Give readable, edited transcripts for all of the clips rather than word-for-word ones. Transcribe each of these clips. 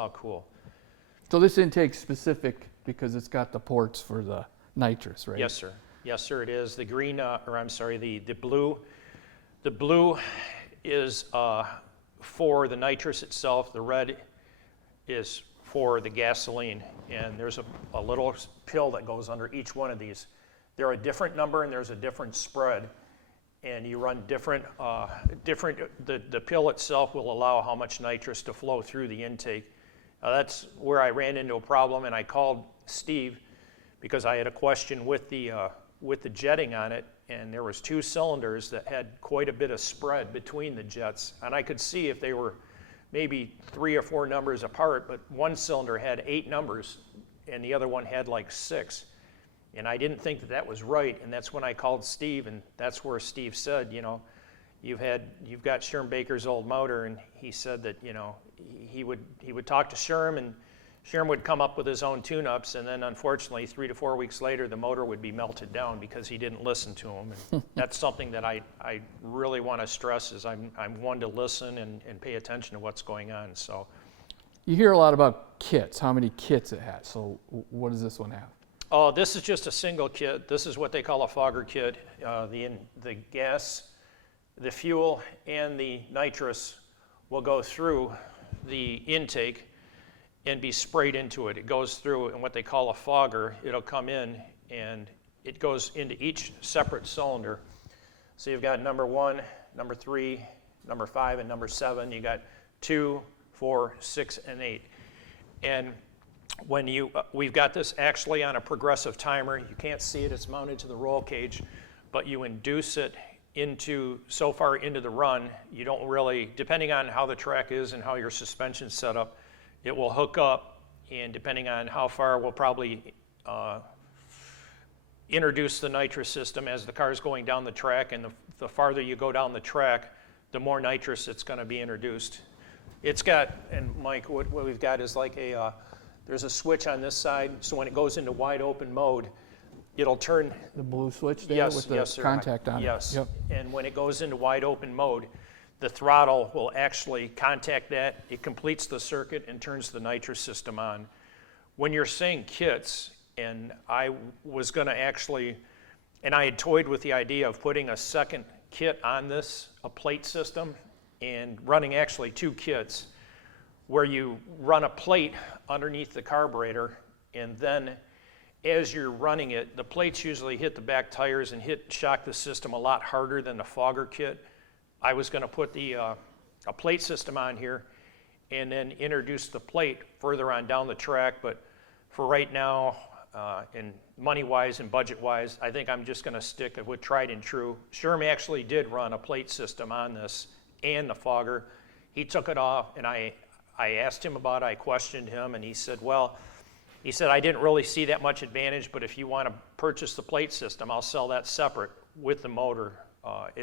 Oh, cool. So this intake's specific because it's got the ports for the nitrous, right? Yes, sir. Yes, sir, it is. The green, or I'm sorry, the blue is for the nitrous itself. The red is for the gasoline. And there's a little pill that goes under each one of these. They're a different number and there's a different spread. And you run different, the pill itself will allow how much nitrous to flow through the intake. That's where I ran into a problem, and I called Steve because I had a question with the jetting on it, and there was 2 cylinders that had quite a bit of spread between the jets, and I could see if they were maybe 3 or 4 numbers apart, but one cylinder had 8 numbers, and the other one had like 6. And I didn't think that was right, and that's when I called Steve, and that's where Steve said, you know, you've got Sherm Baker's old motor, and he said that, you know, he would talk to Sherm, and Sherm would come up with his own tune-ups, and then unfortunately 3 to 4 weeks later the motor would be melted down because he didn't listen to him. And that's something that I really want to stress is I'm one to listen and pay attention to what's going on. So you hear a lot about kits, how many kits it has. So what does this one have? Oh, this is just a single kit. This is what they call a fogger kit. The gas, the fuel, and the nitrous will go through the intake and be sprayed into it. It goes through in what they call a fogger. It'll come in and it goes into each separate cylinder. So you've got number 1, number 3, number 5, and number 7. You got 2, 4, 6, and 8. And when we've got this actually on a progressive timer. You can't see it, it's mounted to the roll cage, but you induce it so far into the run, you don't really, depending on how the track is and how your suspension's set up, it will hook up, and depending on how far, we'll probably introduce the nitrous system as the car's going down the track, and the farther you go down the track, the more nitrous it's going to be introduced. It's got, and Mike, what we've got is like there's a switch on this side, so when it goes into wide open mode, it'll turn. The blue switch there with the contact on it? Yes, yep. And when it goes into wide open mode, the throttle will actually contact that. It completes the circuit and turns the nitrous system on. When you're saying kits, and I was going to actually, and I had toyed with the idea of putting a second kit on this, a plate system, and running actually 2 kits, where you run a plate underneath the carburetor, and then as you're running it, the plates usually hit the back tires and shock the system a lot harder than the fogger kit. I was going to put a plate system on here and then introduce the plate further on down the track, but for right now, and money-wise and budget-wise, I think I'm just going to stick with tried and true. Sherm actually did run a plate system on this and the fogger. He took it off, and I asked him about it, I questioned him, and he said, I didn't really see that much advantage, but if you want to purchase the plate system, I'll sell that separate with the motor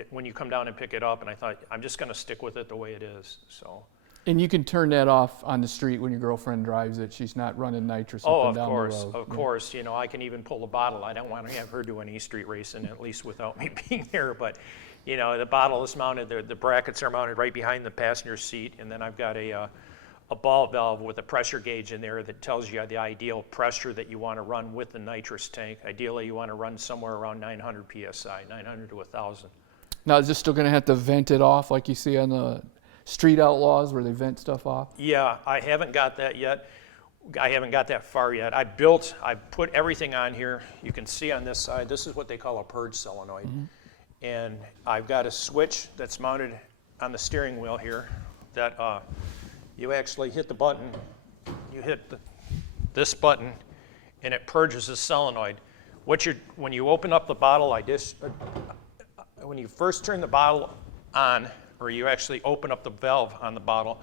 when you come down and pick it up. And I thought, I'm just going to stick with it the way it is. So. And you can turn that off on the street when your girlfriend drives it. She's not running nitrous up and down the road. Of course. You know, I can even pull the bottle. I don't want to have her do any street racing, at least without me being there. But, you know, the bottle is mounted, the brackets are mounted right behind the passenger seat, and then I've got a ball valve with a pressure gauge in there that tells you the ideal pressure that you want to run with the nitrous tank. Ideally, you want to run somewhere around 900 psi, 900 to 1,000. Now, is this still going to have to vent it off like you see on the Street Outlaws where they vent stuff off? Yeah, I haven't got that yet. I haven't got that far yet. I put everything on here. You can see on this side, this is what they call a purge solenoid. Mm-hmm. And I've got a switch that's mounted on the steering wheel here that you actually hit the button, you hit this button, and it purges the solenoid. When you open up the bottle, when you first turn the bottle on, or you actually open up the valve on the bottle,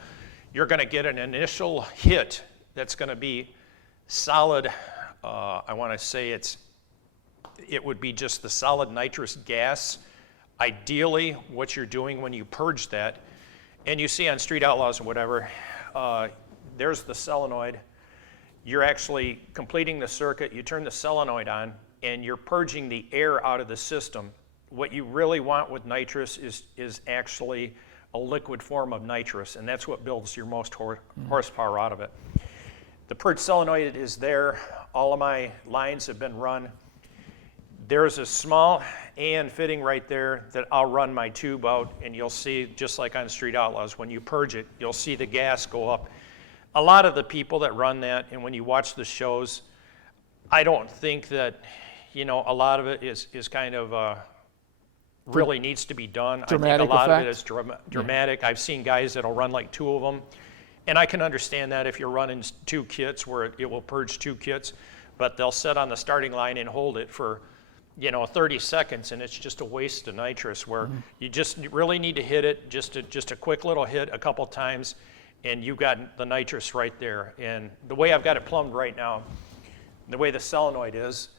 you're going to get an initial hit that's going to be solid. I want to say it would be just the solid nitrous gas. Ideally, what you're doing when you purge that, and you see on Street Outlaws or whatever, there's the solenoid. You're actually completing the circuit, you turn the solenoid on, and you're purging the air out of the system. What you really want with nitrous is actually a liquid form of nitrous, and that's what builds your most horsepower out of it. The purge solenoid is there. All of my lines have been run. There's a small AN fitting right there that I'll run my tube out, and you'll see, just like on Street Outlaws, when you purge it, you'll see the gas go up. A lot of the people that run that, and when you watch the shows, I don't think that, a lot of it is kind of really needs to be done. Dramatic I think a lot effect? of it is dramatic. Yeah. I've seen guys that'll run like 2 of them, and I can understand that if you're running 2 kits where it will purge 2 kits, but they'll sit on the starting line and hold it for 30 seconds, and it's just a waste of nitrous where you just really need to hit it, just a quick little hit a couple times, and you got the nitrous right there. And the way I've got it plumbed right now, the way the solenoid is,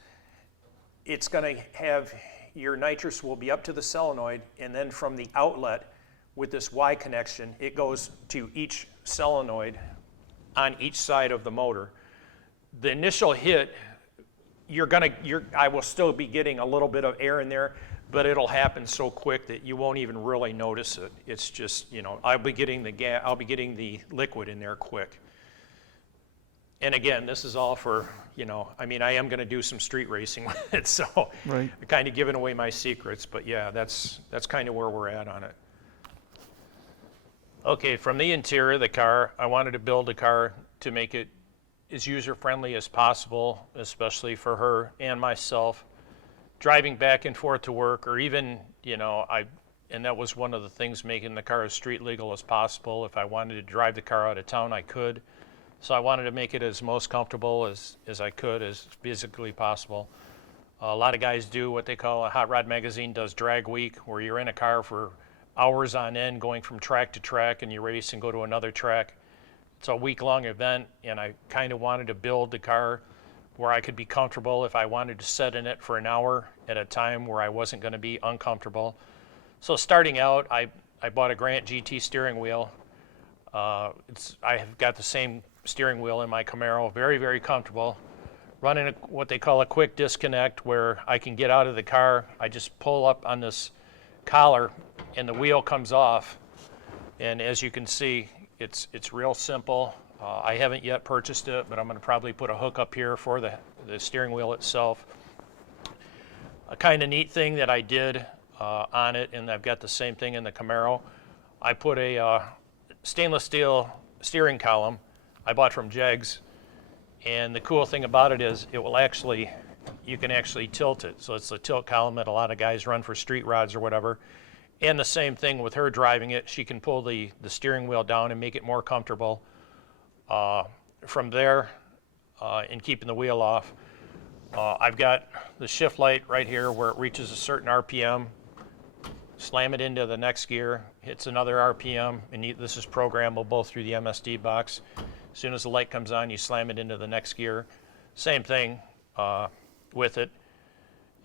it's going to have your nitrous will be up to the solenoid, and then from the outlet with this Y connection, it goes to each solenoid on each side of the motor. The initial hit, I will still be getting a little bit of air in there, but it'll happen so quick that you won't even really notice it. It's just, I'll be getting the liquid in there quick. And again, this is all for, I am going to do some street racing with it, so Right. I'm kind of giving away my secrets, but yeah, that's kind of where we're at on it. Okay, from the interior of the car, I wanted to build a car to make it as user-friendly as possible, especially for her and myself. Driving back and forth to work, or even, and that was one of the things, making the car as street legal as possible. If I wanted to drive the car out of town, I could. So I wanted to make it as most comfortable as I could, as physically possible. A lot of guys do what they call, a Hot Rod Magazine does drag week, where you're in a car for hours on end going from track to track, and you race and go to another track. It's a week-long event, and I kind of wanted to build the car where I could be comfortable if I wanted to sit in it for an hour at a time where I wasn't going to be uncomfortable. So starting out, I bought a Grant GT steering wheel. I have got the same steering wheel in my Camaro, very, very comfortable. Running what they call a quick disconnect, where I can get out of the car. I just pull up on this collar, and the wheel comes off. And as you can see, it's real simple. I haven't yet purchased it, but I'm going to probably put a hook up here for the steering wheel itself. A kind of neat thing that I did on it, and I've got the same thing in the Camaro, I put a stainless steel steering column I bought from Jegs, and the cool thing about it is you can actually tilt it. So it's the tilt column that a lot of guys run for street rods or whatever. And the same thing with her driving it. She can pull the steering wheel down and make it more comfortable. From there, and keeping the wheel off, I've got the shift light right here where it reaches a certain RPM. Slam it into the next gear, hits another RPM, and this is programmable both through the MSD box. As soon as the light comes on, you slam it into the next gear. Same thing with it.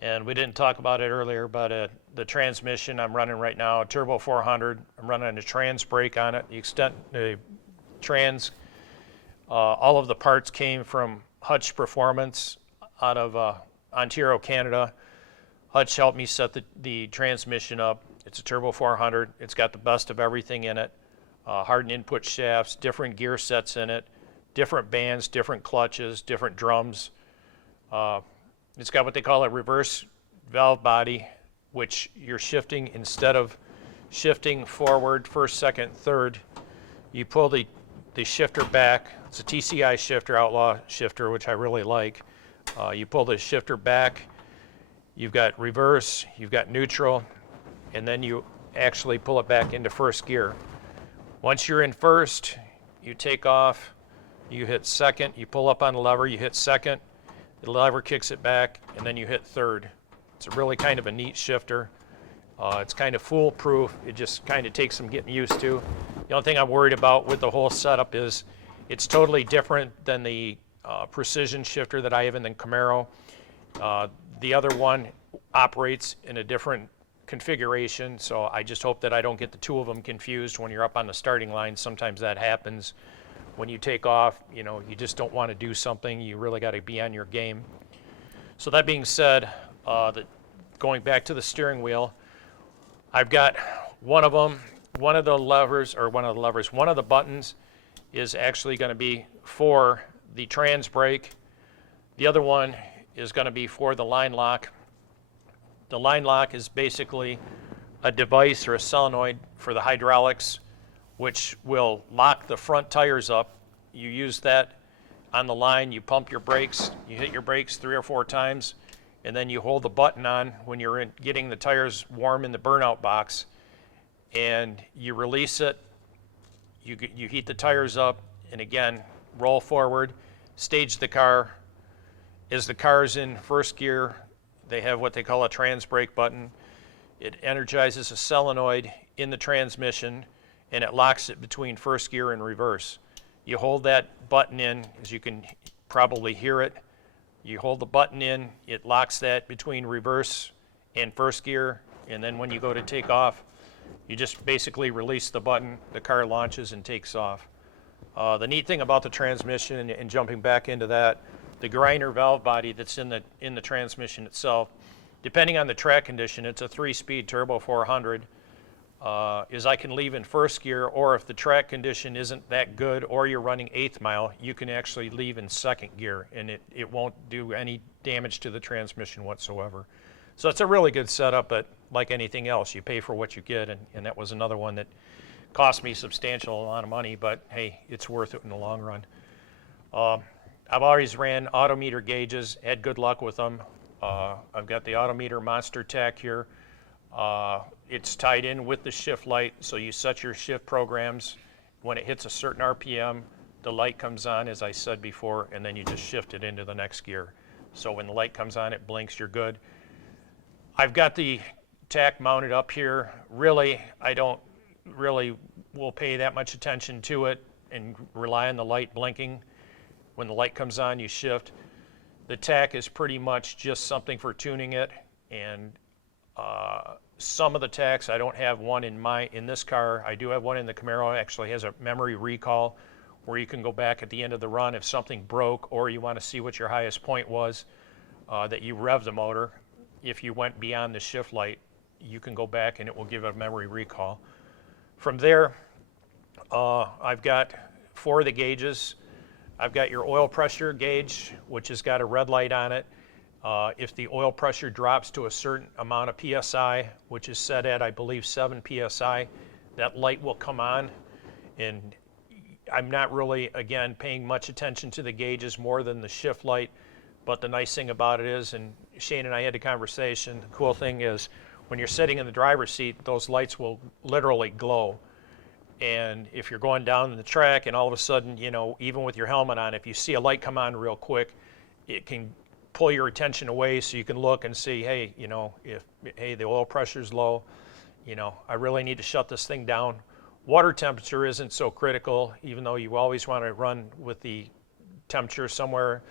And we didn't talk about it earlier, but the transmission I'm running right now, a Turbo 400. I'm running a trans brake on it. The trans, all of the parts came from Hutch Performance out of Ontario, Canada. Hutch helped me set the transmission up. It's a Turbo 400. It's got the best of everything in it. Hardened input shafts, different gear sets in it, different bands, different clutches, different drums. It's got what they call a reverse valve body, which you're shifting, instead of shifting forward, first, second, third, you pull the shifter back. It's a TCI shifter, Outlaw shifter, which I really like. You pull the shifter back, you've got reverse, you've got neutral, and then you actually pull it back into first gear. Once you're in first, you take off, you hit second, you pull up on the lever, you hit second, the lever kicks it back, and then you hit third. It's a really kind of a neat shifter. It's kind of foolproof. It just kind of takes some getting used to. The only thing I'm worried about with the whole setup is it's totally different than the precision shifter that I have in the Camaro. The other one operates in a different configuration, so I just hope that I don't get the two of them confused when you're up on the starting line. Sometimes that happens. When you take off, you just don't want to do something. You really got to be on your game. So that being said, going back to the steering wheel, I've got one of them one of the buttons is actually going to be for the trans brake. The other one is going to be for the line lock. The line lock is basically a device or a solenoid for the hydraulics, which will lock the front tires up. You use that on the line, you pump your brakes, you hit your brakes 3 or 4 times, and then you hold the button on when you're getting the tires warm in the burnout box, and you release it, you heat the tires up, and again, roll forward, stage the car. As the car's in first gear, they have what they call a trans brake button. It energizes a solenoid in the transmission, and it locks it between first gear and reverse. You hold that button in, as you can probably hear it. You hold the button in, it locks that between reverse and first gear, and then when you go to take off, you just basically release the button, the car launches and takes off. The neat thing about the transmission, and jumping back into that, the grinder valve body that's in the transmission itself, depending on the track condition, it's a 3-speed turbo 400. Is I can leave in first gear, or if the track condition isn't that good or you're running 8th mile, you can actually leave in second gear, and it won't do any damage to the transmission whatsoever. So it's a really good setup, but like anything else, you pay for what you get, and that was another one that cost me a substantial amount of money, but hey, it's worth it in the long run. I've always ran autometer gauges, had good luck with them. I've got the autometer Monster Tack here. It's tied in with the shift light, so you set your shift programs. When it hits a certain RPM, the light comes on, as I said before, and then you just shift it into the next gear. So when the light comes on, it blinks, you're good. I've got the tack mounted up here. Really, I don't really will pay that much attention to it and rely on the light blinking. When the light comes on, you shift. The tack is pretty much just something for tuning it, and some of the tacks, I don't have one in this car. I do have one in the Camaro. It actually has a memory recall where you can go back at the end of the run if something broke, or you want to see what your highest point was that you rev the motor. If you went beyond the shift light, you can go back and it will give a memory recall. From there, I've got 4 of the gauges. I've got your oil pressure gauge, which has got a red light on it. If the oil pressure drops to a certain amount of PSI, which is set at, I believe, 7 PSI, that light will come on. And I'm not really, again, paying much attention to the gauges more than the shift light. But the nice thing about it is, and Shane and I had a conversation, the cool thing is when you're sitting in the driver's seat, those lights will literally glow. And if you're going down the track and all of a sudden, you know, even with your helmet on, if you see a light come on real quick, it can pull your attention away so you can look and see, hey, you know, hey, the oil pressure's low, you know, I really need to shut this thing down. Water temperature isn't so critical, even though you always want to run with the temperature somewhere,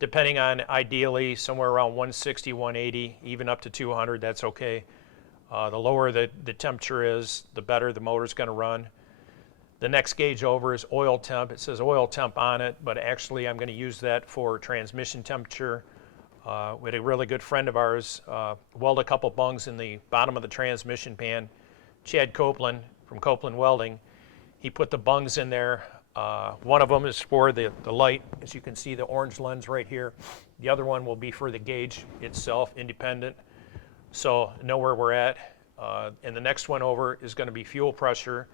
depending on, ideally, somewhere around 160, 180, even up to 200, that's okay. The lower the temperature is, the better the motor's going to run. The next gauge over is oil temp. It says oil temp on it, but actually I'm going to use that for transmission temperature. We had a really good friend of ours weld a couple bungs in the bottom of the transmission pan. Chad Copeland from Copeland Welding. He put the bungs in there. One of them is for the light. As you can see, the orange lens right here. The other one will be for the gauge itself, independent. So know where we're at. And the next one over is going to be fuel pressure.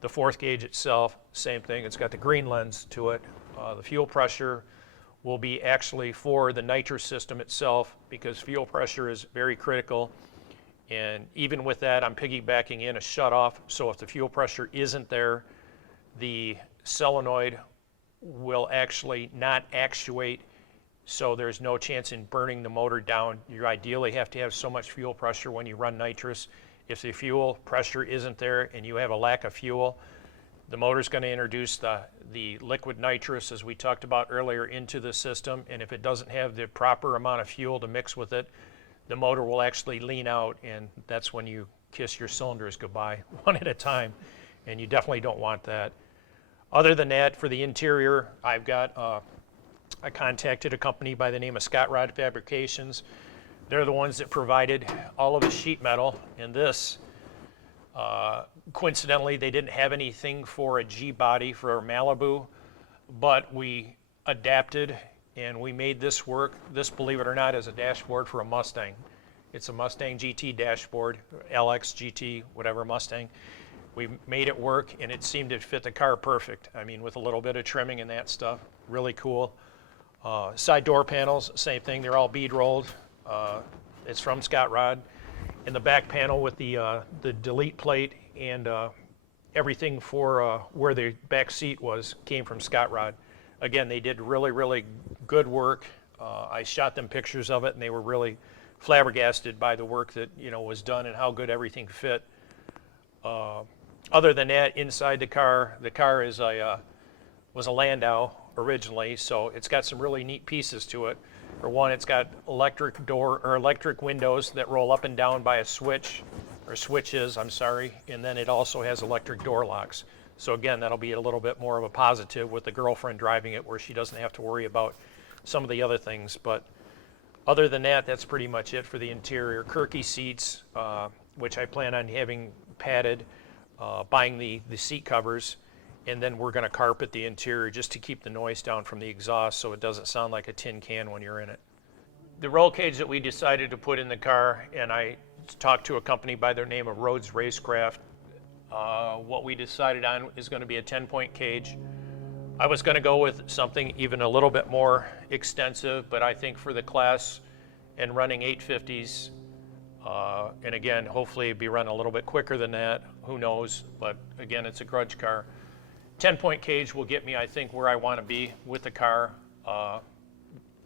The 4th gauge itself, same thing. It's got the green lens to it. The fuel pressure will be actually for the nitrous system itself, because fuel pressure is very critical. And even with that, I'm piggybacking in a shutoff. So if the fuel pressure isn't there, the solenoid will actually not actuate, so there's no chance in burning the motor down. You ideally have to have so much fuel pressure when you run nitrous. If the fuel pressure isn't there and you have a lack of fuel, the motor's going to introduce the liquid nitrous, as we talked about earlier, into the system, and if it doesn't have the proper amount of fuel to mix with it, the motor will actually lean out, and that's when you kiss your cylinders goodbye one at a time, and you definitely don't want that. Other than that, for the interior, I've got, I contacted a company by the name of Scott Rod Fabrications. They're the ones that provided all of the sheet metal, and this Coincidentally, they didn't have anything for a G body for a Malibu, but we adapted and we made this work. This, believe it or not, is a dashboard for a Mustang. It's a Mustang GT dashboard, LX GT, whatever Mustang. We made it work and it seemed to fit the car perfect. I mean, with a little bit of trimming and that stuff, really cool. Side door panels, same thing, they're all bead rolled. It's from Scott Rod. And the back panel with the delete plate and everything for where the back seat was came from Scott Rod. Again, they did really, really good work. I shot them pictures of it and they were really flabbergasted by the work that was done and how good everything fit. Other than that, inside the car is was a Landau originally, so it's got some really neat pieces to it. For one, it's got electric door or electric windows that roll up and down by a switch, or switches, I'm sorry, and then it also has electric door locks. So again, that'll be a little bit more of a positive with the girlfriend driving it, where she doesn't have to worry about some of the other things. But other than that, that's pretty much it for the interior. Kirky seats, which I plan on having padded, buying the seat covers, and then we're going to carpet the interior just to keep the noise down from the exhaust so it doesn't sound like a tin can when you're in it. The roll cage that we decided to put in the car, and I talked to a company by the name of Rhodes Racecraft, what we decided on is going to be a 10-point cage. I was going to go with something even a little bit more extensive, but I think for the class and running 850s, and again, hopefully be run a little bit quicker than that, who knows, but again, it's a grudge car. 10-point cage will get me, I think, where I want to be with the car.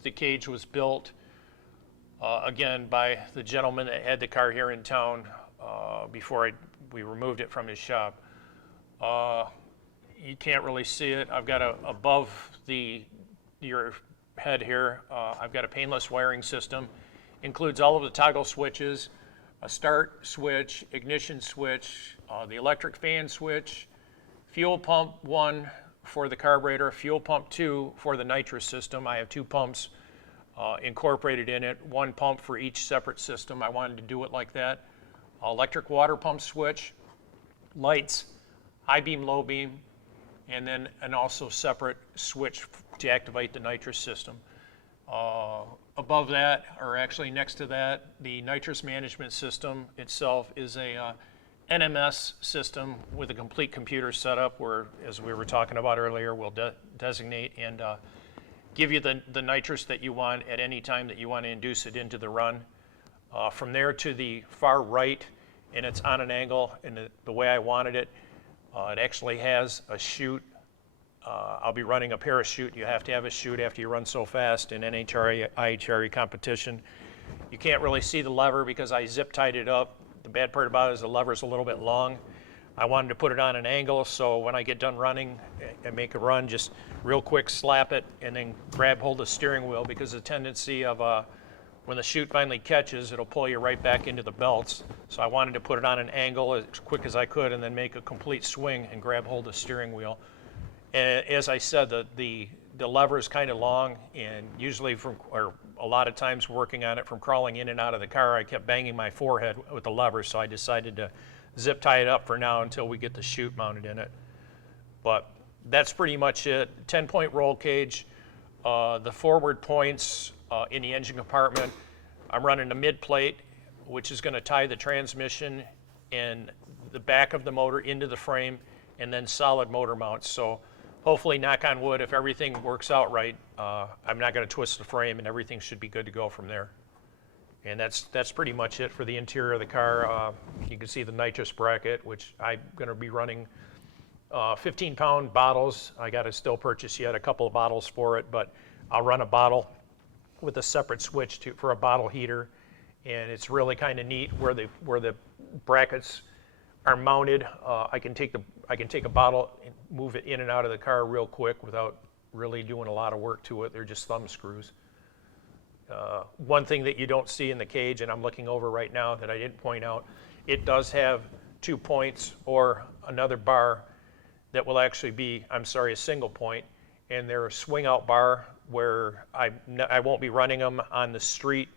The cage was built, again, by the gentleman that had the car here in town before we removed it from his shop. You can't really see it. I've got above your head here, I've got a painless wiring system. Includes all of the toggle switches, a start switch, ignition switch, the electric fan switch, fuel pump 1 for the carburetor, fuel pump 2 for the nitrous system. I have 2 pumps incorporated in it, 1 pump for each separate system. I wanted to do it like that. Electric water pump switch, lights, high beam, low beam, and then an also separate switch to activate the nitrous system. Above that, or actually next to that, the nitrous management system itself is a NMS system with a complete computer setup where, as we were talking about earlier, we'll designate and give you the nitrous that you want at any time that you want to induce it into the run. From there to the far right, and it's on an angle, and the way I wanted it, it actually has a chute. I'll be running a parachute. You have to have a chute after you run so fast in NHRA, IHRA competition. You can't really see the lever because I zip tied it up. The bad part about it is the lever's a little bit long. I wanted to put it on an angle, so when I get done running and make a run, just real quick slap it and then grab hold of the steering wheel, because the tendency of when the chute finally catches, it'll pull you right back into the belts. So I wanted to put it on an angle as quick as I could and then make a complete swing and grab hold of the steering wheel. And as I said, the lever is kind of long, and usually or a lot of times working on it from crawling in and out of the car, I kept banging my forehead with the lever, so I decided to zip tie it up for now until we get the chute mounted in it. But that's pretty much it. 10-point roll cage. The forward points in the engine compartment, I'm running a mid plate, which is going to tie the transmission and the back of the motor into the frame, and then solid motor mounts. So hopefully, knock on wood, if everything works out right, I'm not going to twist the frame, and everything should be good to go from there. And that's pretty much it for the interior of the car. You can see the nitrous bracket, which I'm going to be running 15-pound bottles. I got to still purchase yet a couple of bottles for it, but I'll run a bottle with a separate switch for a bottle heater. And it's really kind of neat where the brackets are mounted. I can take a bottle and move it in and out of the car real quick without really doing a lot of work to it. They're just thumb screws. One thing that you don't see in the cage, and I'm looking over right now that I didn't point out, it does have 2 points or another bar that will actually be, a single point, and they're a swing out bar where I won't be running them on the street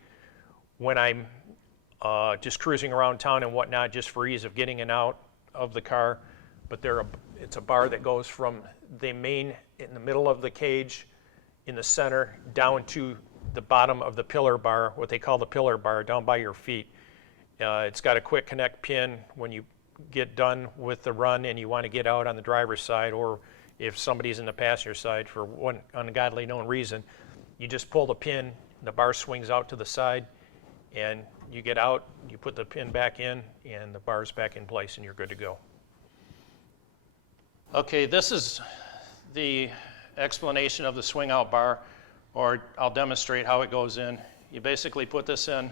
when I'm just cruising around town and whatnot, just for ease of getting in and out. of the car, but it's a bar that goes from the main in the middle of the cage in the center down to the bottom of the pillar bar, what they call the pillar bar, down by your feet. It's got a quick connect pin when you get done with the run and you want to get out on the driver's side, or if somebody's in the passenger side for one ungodly known reason, you just pull the pin, the bar swings out to the side, and you get out, you put the pin back in, and the bar's back in place, and you're good to go. Okay, this is the explanation of the swing out bar, or I'll demonstrate how it goes in. You basically put this in,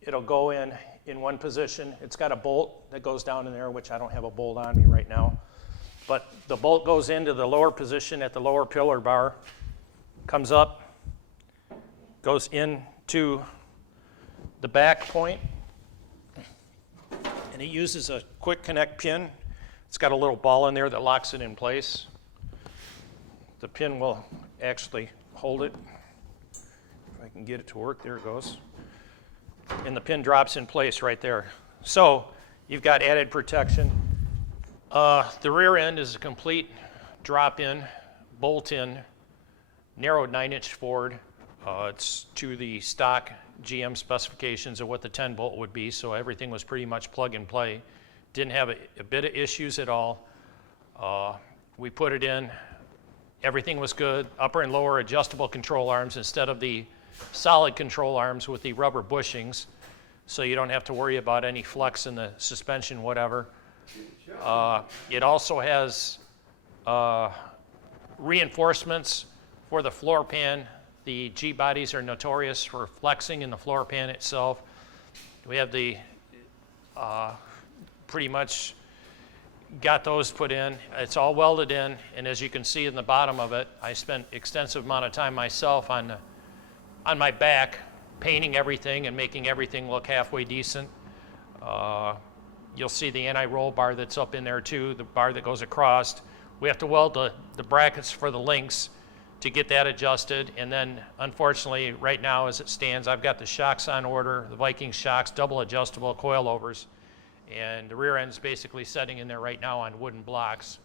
it'll go in one position. It's got a bolt that goes down in there, which I don't have a bolt on me right now. But the bolt goes into the lower position at the lower pillar bar, comes up, goes into the back point, and it uses a quick connect pin. It's got a little ball in there that locks it in place. The pin will actually hold it. If I can get it to work, there it goes. And the pin drops in place right there. So you've got added protection. The rear end is a complete drop-in, bolt-in, narrow 9-inch Ford. It's to the stock GM specifications of what the 10-bolt would be, so everything was pretty much plug and play. Didn't have a bit of issues at all. We put it in. Everything was good. Upper and lower adjustable control arms instead of the solid control arms with the rubber bushings, so you don't have to worry about any flex in the suspension, whatever. It also has reinforcements for the floor pan. The G-bodies are notorious for flexing in the floor pan itself. We have the pretty much got those put in. It's all welded in, and as you can see in the bottom of it, I spent extensive amount of time myself on my back painting everything and making everything look halfway decent. You'll see the anti-roll bar that's up in there too, the bar that goes across. We have to weld the brackets for the links to get that adjusted, and then unfortunately right now as it stands, I've got the shocks on order, the Viking shocks, double adjustable coilovers, and the rear end's basically setting in there right now on wooden blocks.